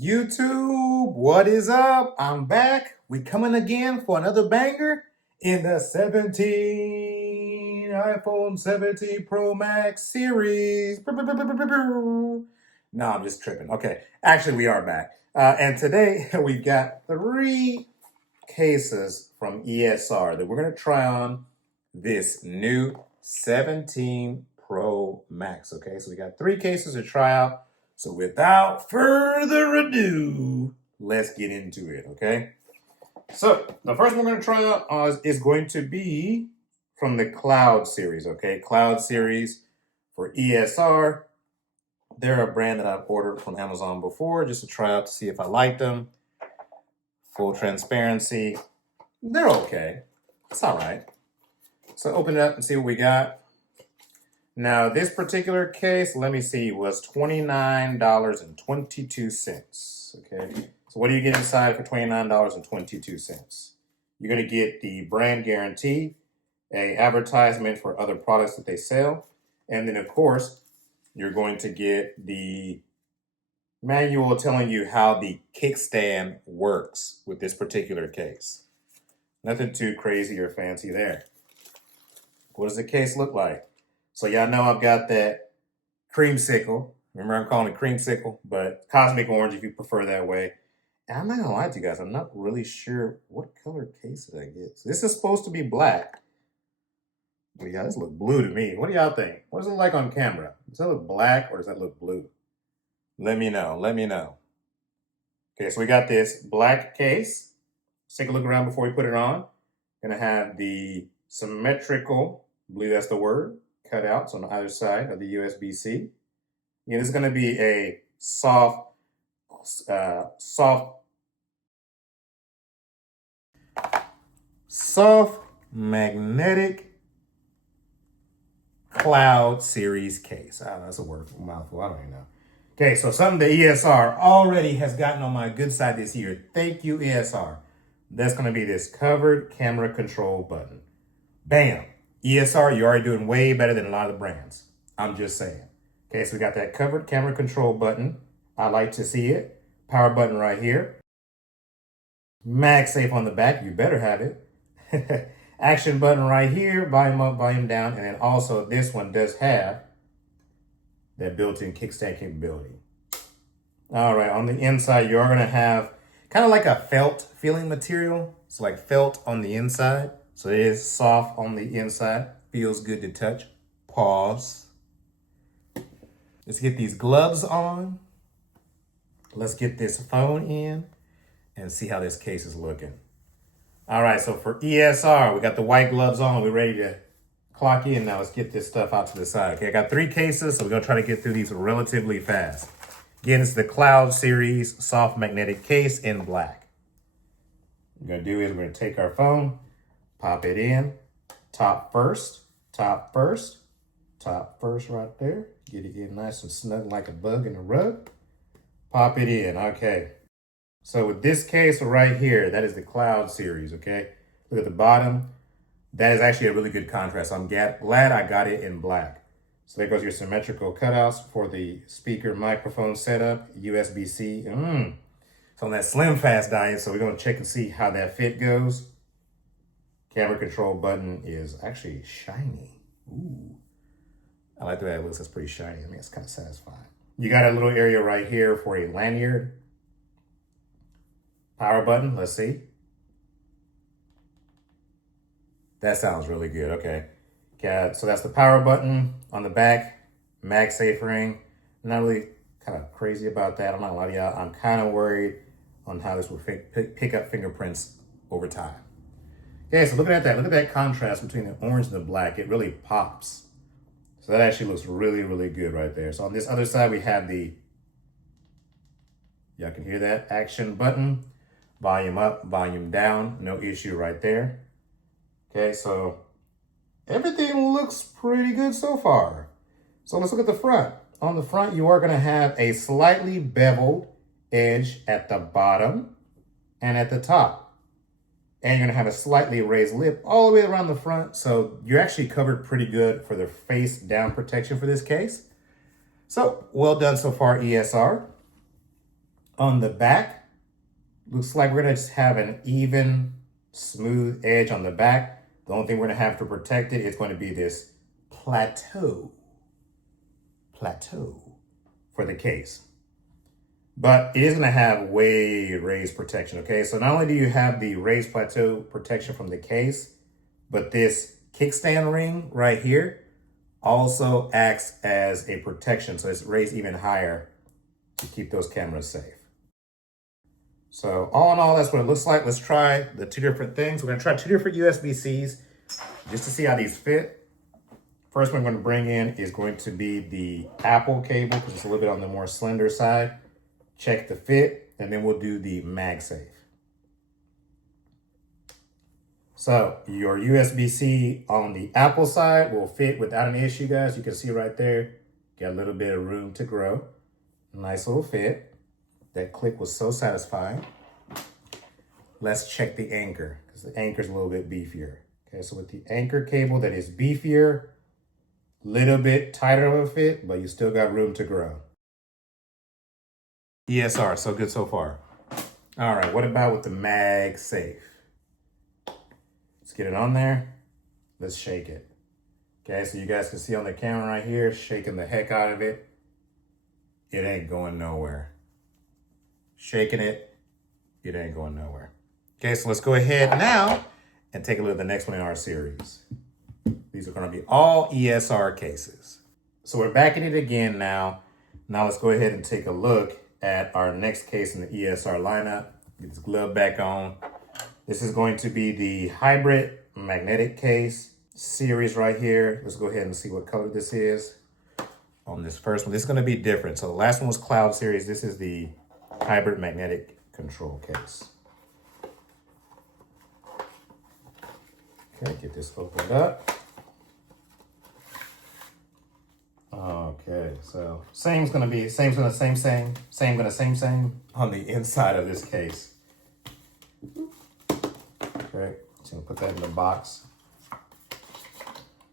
YouTube, what is up? I'm back. We coming again for another banger in the iPhone 17 Pro Max series. No, I'm just tripping. Okay, actually, we are back. And today we've got three cases from ESR that we're going to try on this new 17 Pro Max. Okay, so we got three cases to try out. So without further ado, let's get into it, okay? So the first one we're going to try out is going to be from the Cloud series, okay? Cloud series for ESR. They're a brand that I've ordered from Amazon before just to try out to see if I like them. Full transparency, they're okay. It's all right. So open it up and see what we got. Now, this particular case, let me see, was $29.22. Okay, so what do you get inside for $29.22? You're going to get the brand guarantee, a advertisement for other products that they sell, and then, of course, you're going to get the manual telling you how the kickstand works with this particular case. Nothing too crazy or fancy there. What does the case look like? So y'all know I've got that creamsicle. Remember, I'm calling it creamsicle, but cosmic orange if you prefer that way. And I'm not gonna lie to you guys, I'm not really sure what color case did I get. So this is supposed to be black. But yeah, this look blue to me. What do y'all think? What does it look like on camera? Does that look black or does that look blue? Let me know. Let me know. Okay, so we got this black case. Let's take a look around before we put it on. Gonna have the symmetrical, I believe that's the word, cutouts on either side of the USB-C. Yeah, this is going to be a soft magnetic Cloud series case. I don't know, that's a word, mouthful. I don't even know. Okay, so something that ESR already has gotten on my good side this year. Thank you, ESR. That's going to be this covered camera control button. Bam. ESR, you're already doing way better than a lot of the brands. I'm just saying. Okay, so we got that covered camera control button. I like to see it. Power button right here. MagSafe on the back. You better have it. Action button right here. Volume up, volume down. And then also this one does have that built-in kickstand capability. All right, on the inside, you're going to have kind of like a felt feeling material. It's like felt on the inside. So it is soft on the inside. Feels good to touch. Pause. Let's get these gloves on. Let's get this phone in and see how this case is looking. All right, so for ESR, we got the white gloves on. We're ready to clock in now. Let's get this stuff out to the side. Okay, I got three cases, so we're gonna try to get through these relatively fast. Again, it's the Cloud Series soft magnetic case in black. What we're gonna do is we're gonna take our phone, pop it in, top first right there. Get it in nice and snug like a bug in a rug. Pop it in, okay. So with this case right here, that is the Cloud series, okay? Look at the bottom. That is actually a really good contrast. I'm glad I got it in black. So there goes your symmetrical cutouts for the speaker microphone setup, USB-C. It's on that slim fast diet, so we're gonna check and see how that fit goes. Camera control button is actually shiny. Ooh. I like the way it looks. It's pretty shiny. I mean, it's kind of satisfying. You got a little area right here for a lanyard. Power button. Let's see. That sounds really good. Okay. So that's the power button on the back. MagSafe ring. I'm not really kind of crazy about that. I'm not gonna lie to y'all. I'm kind of worried on how this will pick up fingerprints over time. Okay, so looking at that, look at that contrast between the orange and the black. It really pops. So that actually looks really, really good right there. So on this other side, we have the, y'all can hear that, action button. Volume up, volume down, no issue right there. Okay, so everything looks pretty good so far. So let's look at the front. On the front, you are gonna have a slightly beveled edge at the bottom and at the top. And you're gonna have a slightly raised lip all the way around the front. So you're actually covered pretty good for the face down protection for this case. So well done so far, ESR. On the back, looks like we're gonna just have an even, smooth edge on the back. The only thing we're gonna have to protect it is going to be this plateau for the case. But it is gonna have way raised protection, okay? So not only do you have the raised plateau protection from the case, but this kickstand ring right here also acts as a protection. So it's raised even higher to keep those cameras safe. So all in all, that's what it looks like. Let's try the two different things. We're gonna try two different USB-Cs just to see how these fit. First one I'm gonna bring in is going to be the Apple cable, because it's a little bit on the more slender side. Check the fit, and then we'll do the MagSafe. So your USB-C on the Apple side will fit without any issue, guys. You can see right there, got a little bit of room to grow. Nice little fit. That click was so satisfying. Let's check the anchor, because the anchor is a little bit beefier. Okay, so with the anchor cable that is beefier, little bit tighter of a fit, but you still got room to grow. ESR, so good so far. All right, what about with the MagSafe? Let's get it on there. Let's shake it. Okay, so you guys can see on the camera right here, shaking the heck out of it. It ain't going nowhere. Shaking it, it ain't going nowhere. Okay, so let's go ahead now and take a look at the next one in our series. These are gonna be all ESR cases. So we're back in it again now. Now let's go ahead and take a look at our next case in the ESR lineup. Get this glove back on. This is going to be the hybrid magnetic case series right here. Let's go ahead and see what color this is on this first one. This is gonna be different. So the last one was Cloud series. This is the hybrid magnetic control case. Okay, get this opened up. Okay, so same on the inside of this case. Okay, so put that in the box.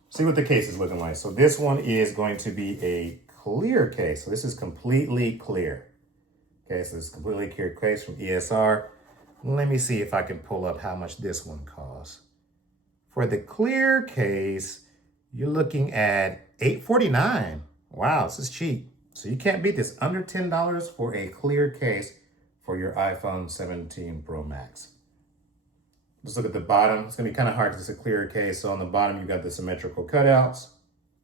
See what the case is looking like. So this one is going to be a clear case. So this is completely clear. Okay, so it's completely clear case from ESR. Let me see if I can pull up how much this one costs. For the clear case, you're looking at $849. Wow, this is cheap. So you can't beat this. Under $10 for a clear case for your iPhone 17 Pro Max. Let's look at the bottom. It's gonna be kind of hard because it's a clear case. So on the bottom, you got the symmetrical cutouts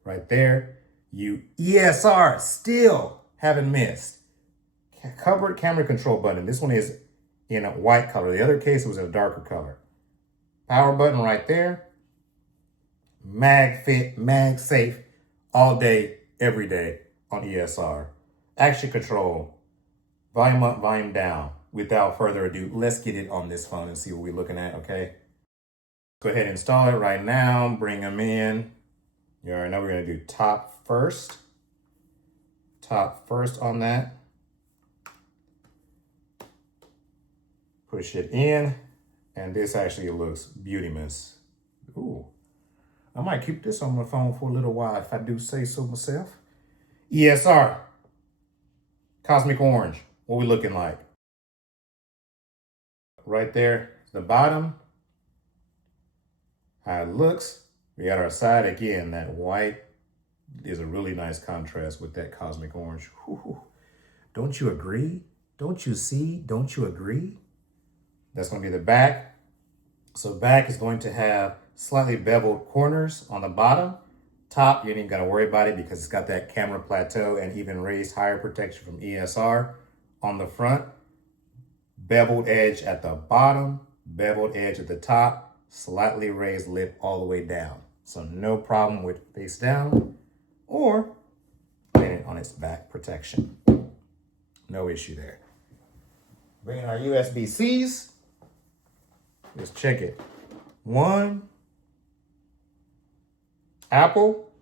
right there. You ESR still haven't missed. Covered camera control button. This one is in a white color. The other case was in a darker color. Power button right there. MagSafe all day, every day on ESR. Action control, volume up, volume down. Without further ado, let's get it on this phone and see what we're looking at, okay? Go ahead and install it right now. Bring them in. You already know we're gonna do top first. Top first on that. Push it in, and this actually looks beauty-mous. Ooh, I might keep this on my phone for a little while if I do say so myself. ESR, Cosmic Orange, what we looking like? Right there, the bottom, how it looks. We got our side again, that white is a really nice contrast with that Cosmic Orange. Ooh, don't you agree? Don't you see? Don't you agree? That's gonna be the back. So back is going to have slightly beveled corners on the bottom. Top, you ain't even gotta worry about it because it's got that camera plateau and even raised higher protection from ESR. On the front, beveled edge at the bottom, beveled edge at the top, slightly raised lip all the way down. So no problem with face down or laying it on its back protection. No issue there. Bringing our USB-Cs. Let's check it. One, Apple,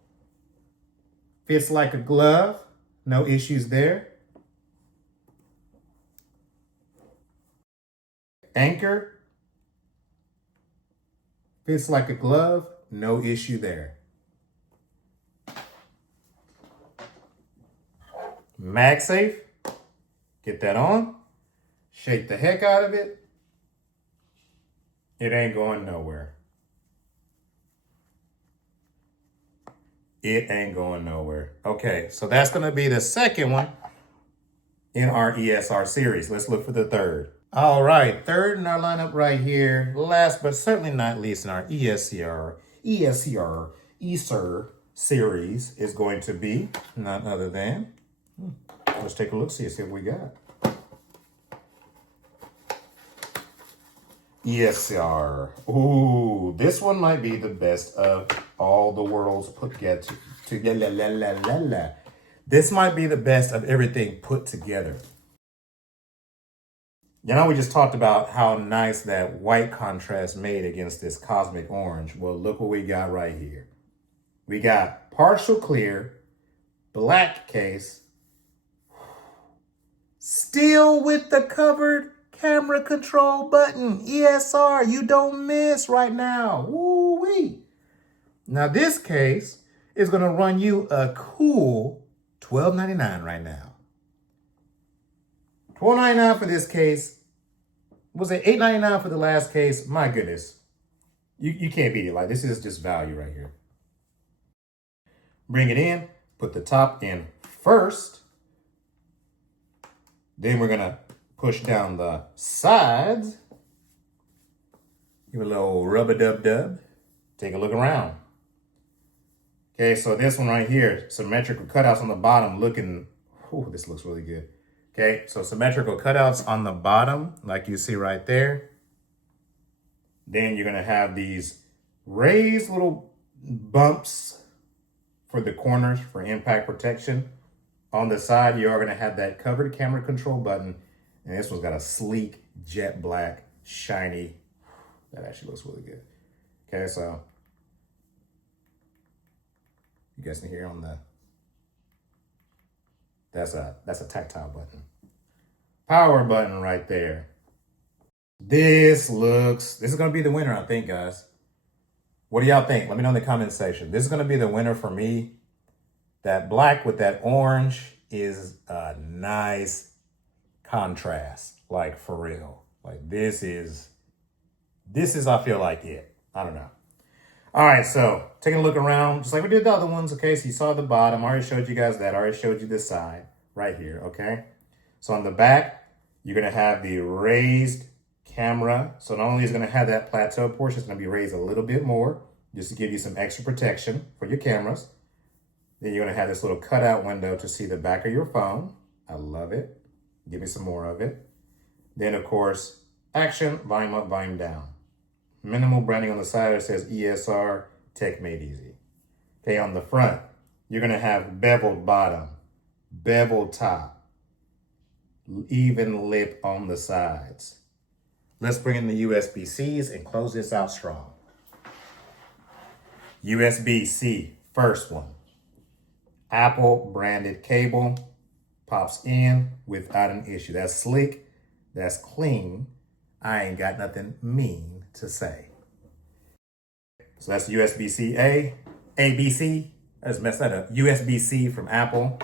fits like a glove, no issues there. Anchor, fits like a glove, no issue there. MagSafe, get that on, Shake the heck out of it. It ain't going nowhere. It ain't going nowhere. Okay, so that's gonna be the second one in our ESR series. Let's look for the third. All right, third in our lineup right here. Last but certainly not least in our ESR series is going to be none other than, let's take a look, see what we got. ESR. Ooh, this one might be the best of all the worlds put together. This might be the best of everything put together. You know, we just talked about how nice that white contrast made against this cosmic orange. Well, look what we got right here. We got partial clear, black case, still with the covered camera control button. ESR, you don't miss right now. Woo-wee. Now this case is gonna run you a cool $12.99 right now. $12.99 for this case. Was it $8.99 for the last case? My goodness. You can't beat it. Like, this is just value right here. Bring it in, put the top in first. Then we're gonna push down the sides. Give it a little rub-a-dub-dub. Take a look around. Okay, so this one right here, symmetrical cutouts on the bottom looking, this looks really good. Okay, so symmetrical cutouts on the bottom, like you see right there. Then you're gonna have these raised little bumps for the corners for impact protection. On the side, you are gonna have that covered camera control button. And this one's got a sleek, jet black, shiny, that actually looks really good. Okay, so you guys can hear on the, that's a tactile button. Power button right there. This is gonna be the winner, I think, guys. What do y'all think? Let me know in the comment section. This is gonna be the winner for me. That black with that orange is a nice contrast, like for real. Like this is, I feel like it. I don't know. All right, so taking a look around, just like we did the other ones, okay? So you saw the bottom, I already showed you guys that. I already showed you this side right here, okay? So on the back, you're gonna have the raised camera. So not only is it gonna have that plateau portion, it's gonna be raised a little bit more, just to give you some extra protection for your cameras. Then you're gonna have this little cutout window to see the back of your phone. I love it. Give me some more of it. Then of course, action, volume up, volume down. Minimal branding on the side that says ESR, tech made easy. Okay, on the front, you're gonna have beveled bottom, beveled top, even lip on the sides. Let's bring in the USB-Cs and close this out strong. USB-C, first one. Apple branded cable, pops in without an issue. That's slick, that's clean. I ain't got nothing mean to say. So that's USB-C A-B-C. I just messed that up. USB-C from Apple.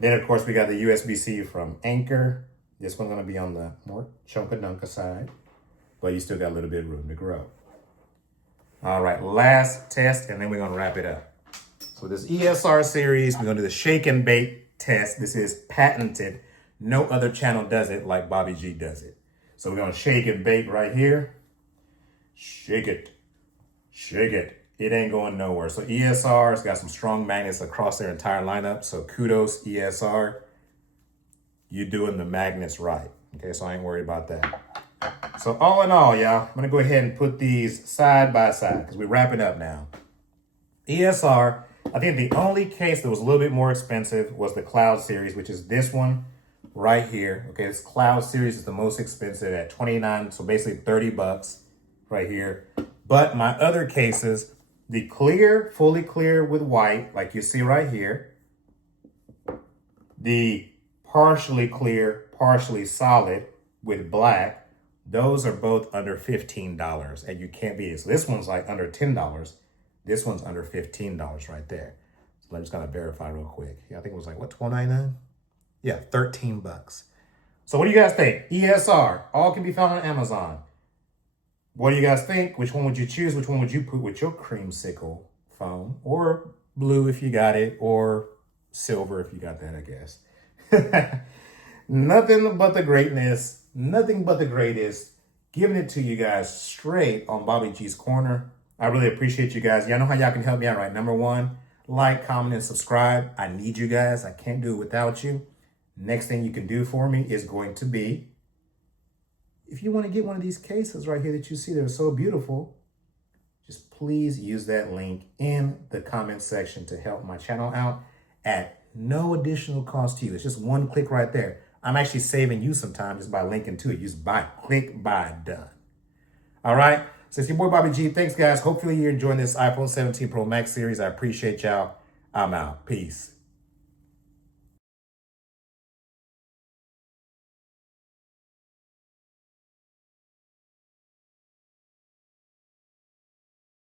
Then of course we got the USB-C from Anchor. This one's gonna be on the more chunka-dunka side, but you still got a little bit of room to grow. All right, last test, and then we're gonna wrap it up. So this ESR series, we're gonna do the shake and bake test. This is patented. No other channel does it like Bobby G does it. So we're gonna shake and bake right here. Shake it, shake it. It ain't going nowhere. So ESR's got some strong magnets across their entire lineup. So kudos ESR, you're doing the magnets right. Okay, so I ain't worried about that. So all in all, y'all, I'm gonna go ahead and put these side by side because we're wrapping up now. ESR, I think the only case that was a little bit more expensive was the Cloud series, which is this one right here. Okay, this Cloud series is the most expensive at $29, so basically $30 right here. But my other cases, the clear, fully clear with white, like you see right here, the partially clear, partially solid with black, those are both under $15, and you can't beat it. So this one's like under $10. This one's under $15 right there. So I'm just gonna verify real quick. Yeah, I think it was like, what, $12.99? Yeah, $13. So what do you guys think? ESR, all can be found on Amazon. What do you guys think? Which one would you choose? Which one would you put with your creamsicle phone? Or blue if you got it, or silver if you got that, I guess. Nothing but the greatness, nothing but the greatest. Giving it to you guys straight on Bobby G's Corner. I really appreciate you guys. Y'all know how y'all can help me out, right? Number one, like, comment, and subscribe. I need you guys. I can't do it without you. Next thing you can do for me is going to be, if you want to get one of these cases right here that you see, they're so beautiful, just please use that link in the comment section to help my channel out at no additional cost to you. It's just one click right there. I'm actually saving you some time just by linking to it. Just buy, click, buy, done. All right. So it's your boy Bobby G. Thanks, guys. Hopefully you're enjoying this iPhone 17 Pro Max series. I appreciate y'all. I'm out. Peace.